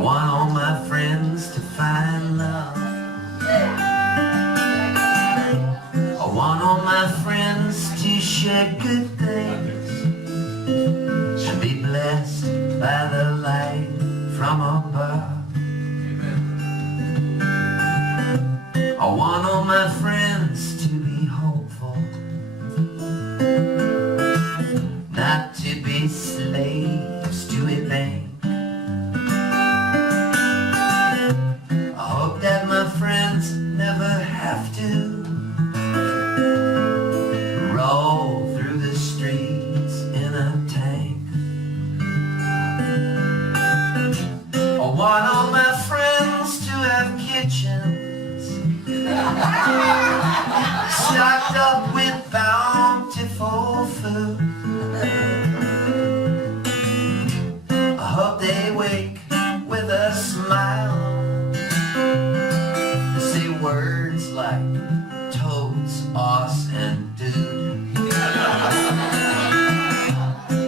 want all my friends to find love. I want all my friends to share good things and be blessed by the light from above. I want all my friends to be hopeful, not to be slaves to a bank. I hope that my friends never have to roll through the streets in a tank. I want all my friends to have kitchens stocked up with bountiful food. I hope they wake with a smile, say words like totes, os, and dude.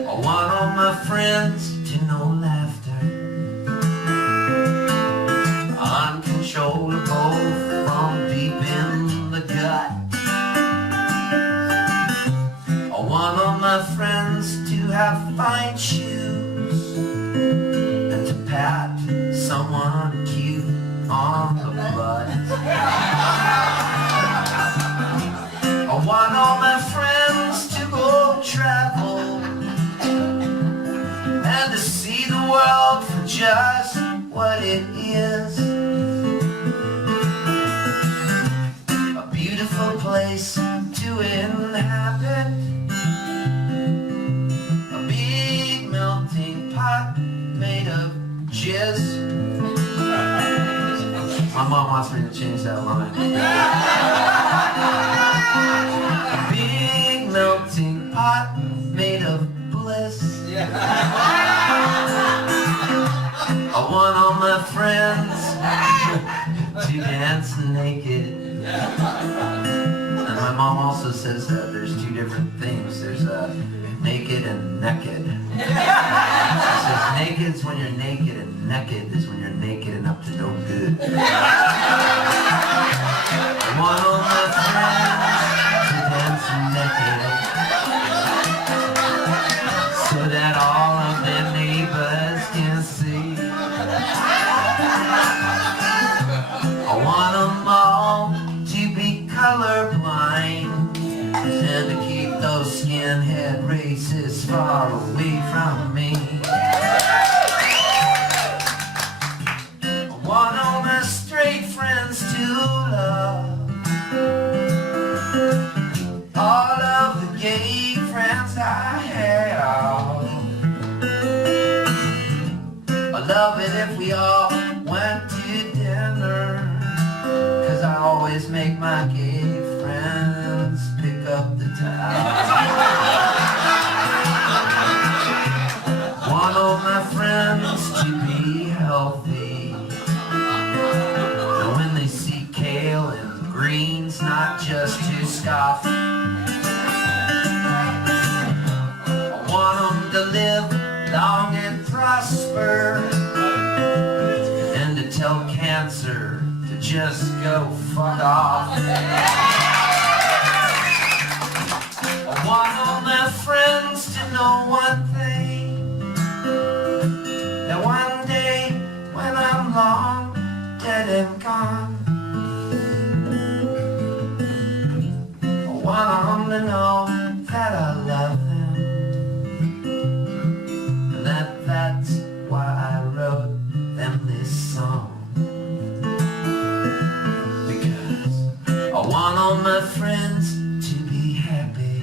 I want all my friends to know laughter, uncontrollable from deep in the gut. I want all my friends to have fine shoes and to pat someone cute on the butt. I want all my friends to go travel and to see the world for just what it is. A beautiful place to inhabit, a big melting pot made of jizz. My mom wants me to change that line. A big melting pot made of bliss. I want all my friends to dance naked. And my mom also says that there's two different things. There's naked and naked. She says naked's when you're naked and naked is when you're naked and up to no good. I want all my friends to dance naked so that all of their neighbors can see. I want them all to be colorblind and to keep those skinhead racists far away from me. I want all my straight friends to love all of the gay friends I have. I'd love it if we all went to dinner, 'cause I always make my gay friends pick up the tab. Want all my friends to be healthy, and when they see kale and greens, not just to scoff. I want them to live long and prosper, and to tell cancer to just go fuck off. I want all my friends to know one thing, that one day when I'm long dead and gone, I want them to know that I love them, and that's why I wrote them this song. Because I want all my friends to be happy.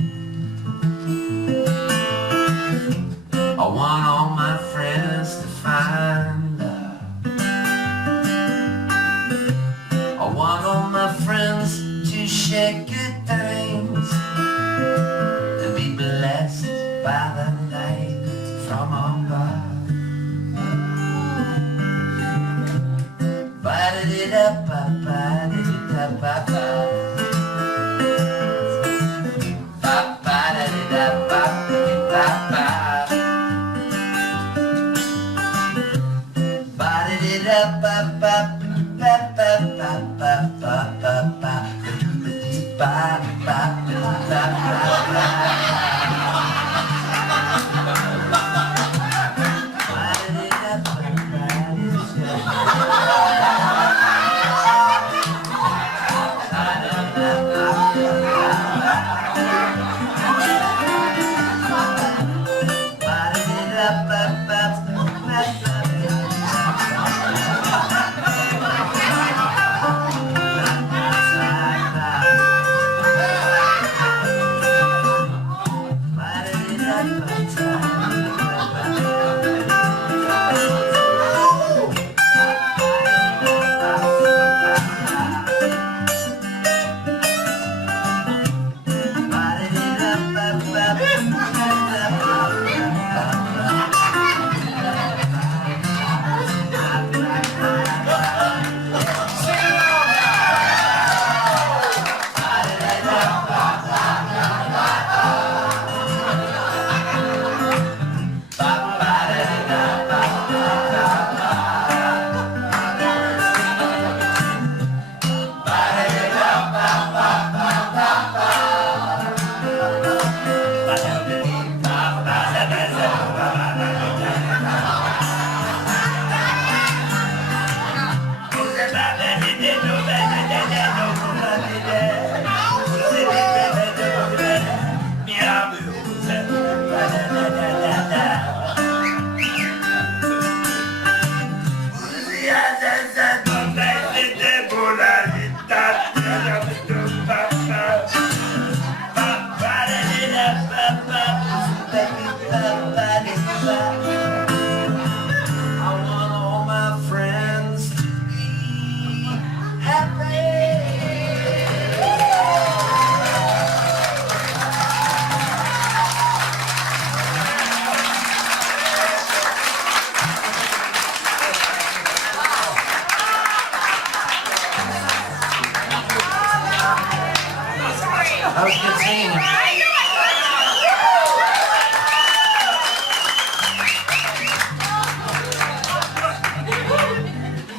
That was good singing.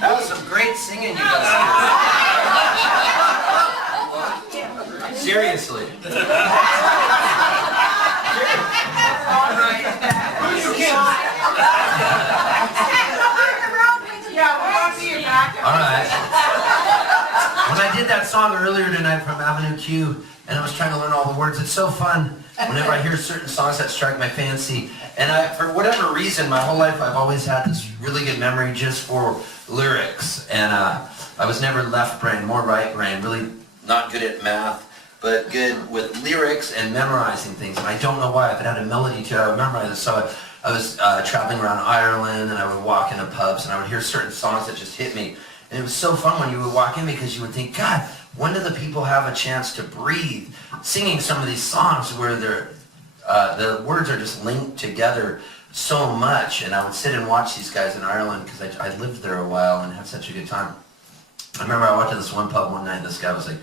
That was some great singing you guys. Seriously. All right. When I did that song earlier tonight from Avenue Q, and I was trying to learn all the words, it's so fun whenever I hear certain songs that strike my fancy. And for whatever reason, my whole life I've always had this really good memory just for lyrics. And I was never left brain, more right brain, really not good at math, but good with lyrics and memorizing things. And I don't know why. If it had a melody to it, I would memorize it. So I was traveling around Ireland, and I would walk into pubs, and I would hear certain songs that just hit me. And it was so fun when you would walk in, because you would think, God, when do the people have a chance to breathe singing some of these songs where the words are just linked together so much? And I would sit and watch these guys in Ireland, because I lived there a while and had such a good time. I remember I walked to this one pub one night, and this guy was like,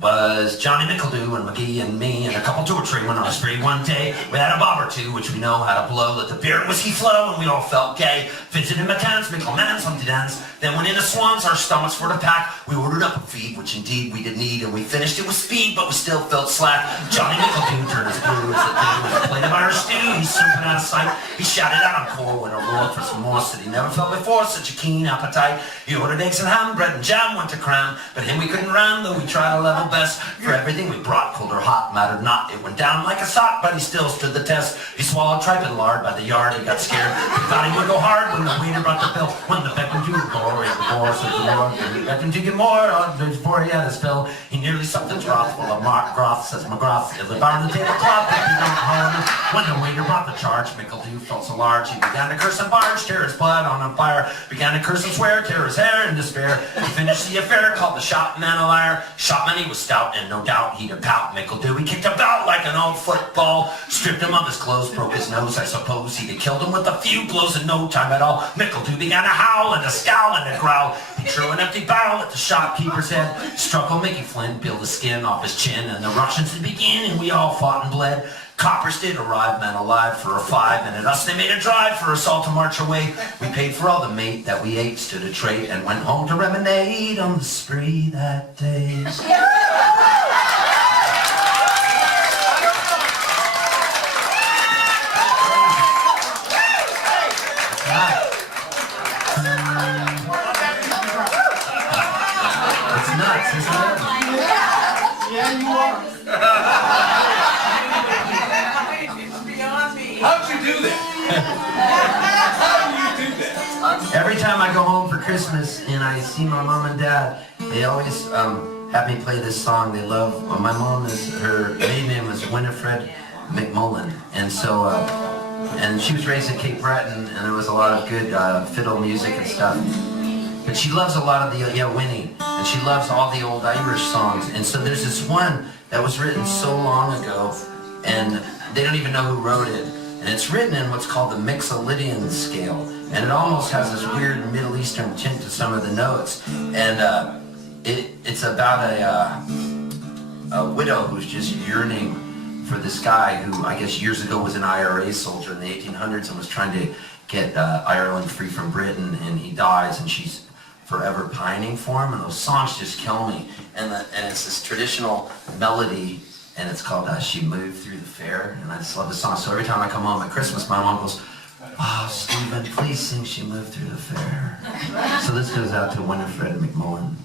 was Johnny Mickeldew and McGee and me and a couple Tourtree went on a spree one day. We had a bob or two, which we know how to blow, let the beer and whiskey flow, and we all felt gay. Visited McCann's, Mickelman, something to dance. Then went into Swans, our stomachs were to pack. We ordered up a feed, which indeed we didn't need, and we finished it with speed, but we still felt slack. Johnny Mickeldew turned his blue as the day with a plate of Irish stew. He's simping out of sight. He shouted out on call when a roar for some more, said he never felt before such a keen appetite. He ordered eggs and ham, bread and jam, went to cram, but him we couldn't ram, though we tried a level best. For everything we brought, cold or hot, mattered not. It went down like a sock, but he still stood the test. He swallowed tripe and lard by the yard. He got scared. He thought he would go hard when the waiter brought the bill. When the beckoned to the door, said the Lord, he beckoned to get more. Before he had his fill, he nearly sucked his broth full of Mark Groth, says McGrath. If they borrowed the tablecloth, they could not harm. When the waiter brought the charge, Mickeldew felt so large, he began to curse and barge, tear his blood on fire, began to curse and swear, tear his hair in despair. He finished the affair, called the shopman a liar. Shopman, he was stout, and no doubt he'd a pout. Mickeldew, he kicked about like an old football, stripped him of his clothes, broke his nose. I suppose he'd have killed him with a few blows in no time at all. Mickeldew began to howl and to scowl and to growl. He threw an empty barrel at the shopkeeper's head, struck on Mickey Flynn, peeled the skin off his chin, and the Russians would begin, and we all fought and bled. Coppers did arrive, man alive, for a 5 minute us. They made a drive for us all to march away. We paid for all the mate that we ate, stood a tray, and went home to remonade on the spree that day. It's nuts, isn't it? Yeah, you are. How'd you do that? How do you do that? Every time I go home for Christmas and I see my mom and dad, they always have me play this song. They love, my mom her maiden name is Winifred McMullen, and so, and she was raised in Cape Breton, and there was a lot of good fiddle music and stuff. But she loves a lot of the, Winnie, and she loves all the old Irish songs. And so there's this one that was written so long ago, and they don't even know who wrote it. And it's written in what's called the Mixolydian scale. And it almost has this weird Middle Eastern tint to some of the notes. And it's about a widow who's just yearning for this guy who, I guess years ago was an IRA soldier in the 1800s and was trying to get Ireland free from Britain, and he dies, and she's forever pining for him, and those songs just kill me. And it's this traditional melody, and it's called She Moved Through the Fair, and I just love the song. So every time I come home at Christmas, my mom goes, "Oh, Stephen, please sing She Moved Through the Fair." So this goes out to Winifred McMullen.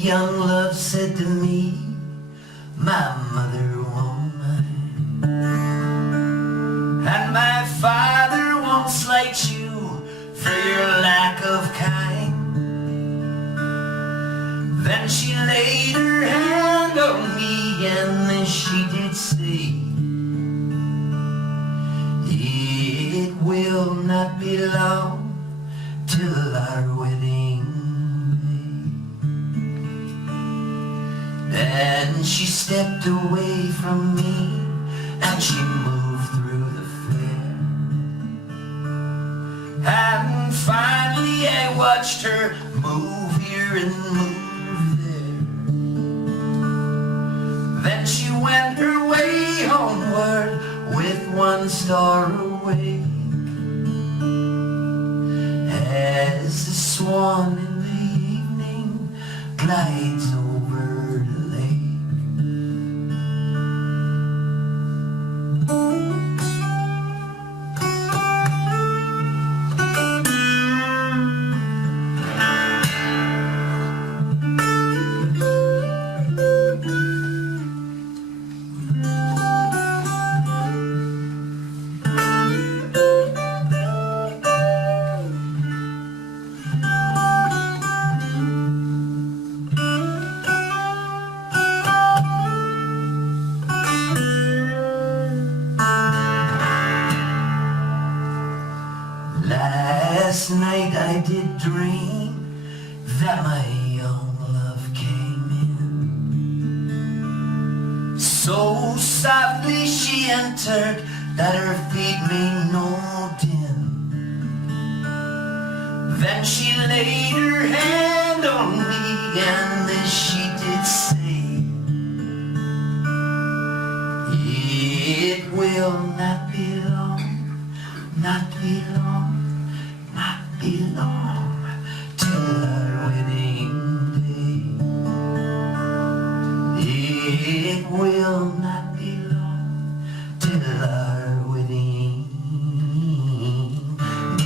Young love said to me, "My mother won't mind, and my father won't slight you for your lack of kind." Then she laid her hand on me, and then she did say, "It will not be long till our wedding." And she stepped away from me, and she moved through the fair. And finally I watched her move here and move there. Then she went her way homeward with one star away, as the swan in the evening glides over. Last night I did dream that my young love came in. So softly she entered that her feet made no din. Then she laid her hand on me, and then she did say, "It will not be long, not be long, not be long till our wedding day. It will not be long till our wedding day."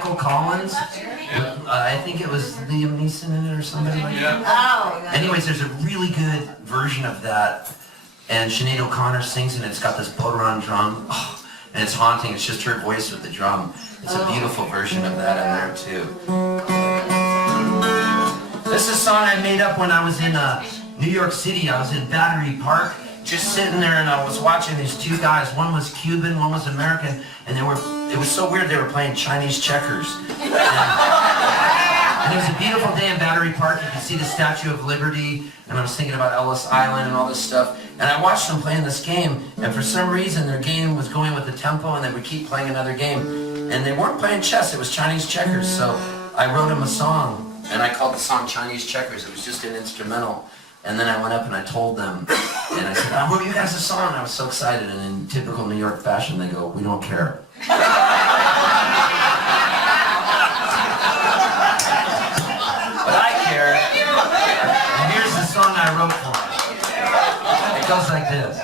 Michael Collins. I think it was Liam Neeson in it or somebody like that. Oh. Anyways, there's a really good version of that, and Sinead O'Connor sings it, and it's got this Bodhrán drum, and it's haunting. It's just her voice with the drum. It's a beautiful version of that in there too. This is a song I made up when I was in New York City. I was in Battery Park, just sitting there, and I was watching these two guys. One was Cuban, one was American, and it was so weird, they were playing Chinese checkers. And it was a beautiful day in Battery Park. You could see the Statue of Liberty, and I was thinking about Ellis Island and all this stuff. And I watched them playing this game, and for some reason their game was going with the tempo, and they would keep playing another game. And they weren't playing chess, it was Chinese checkers. So I wrote them a song, and I called the song Chinese Checkers. It was just an instrumental. And then I went up and I told them, and I said, I wrote you guys a song. I was so excited, and in typical New York fashion, they go, we don't care. But I care, and here's the song I wrote for them. It goes like this.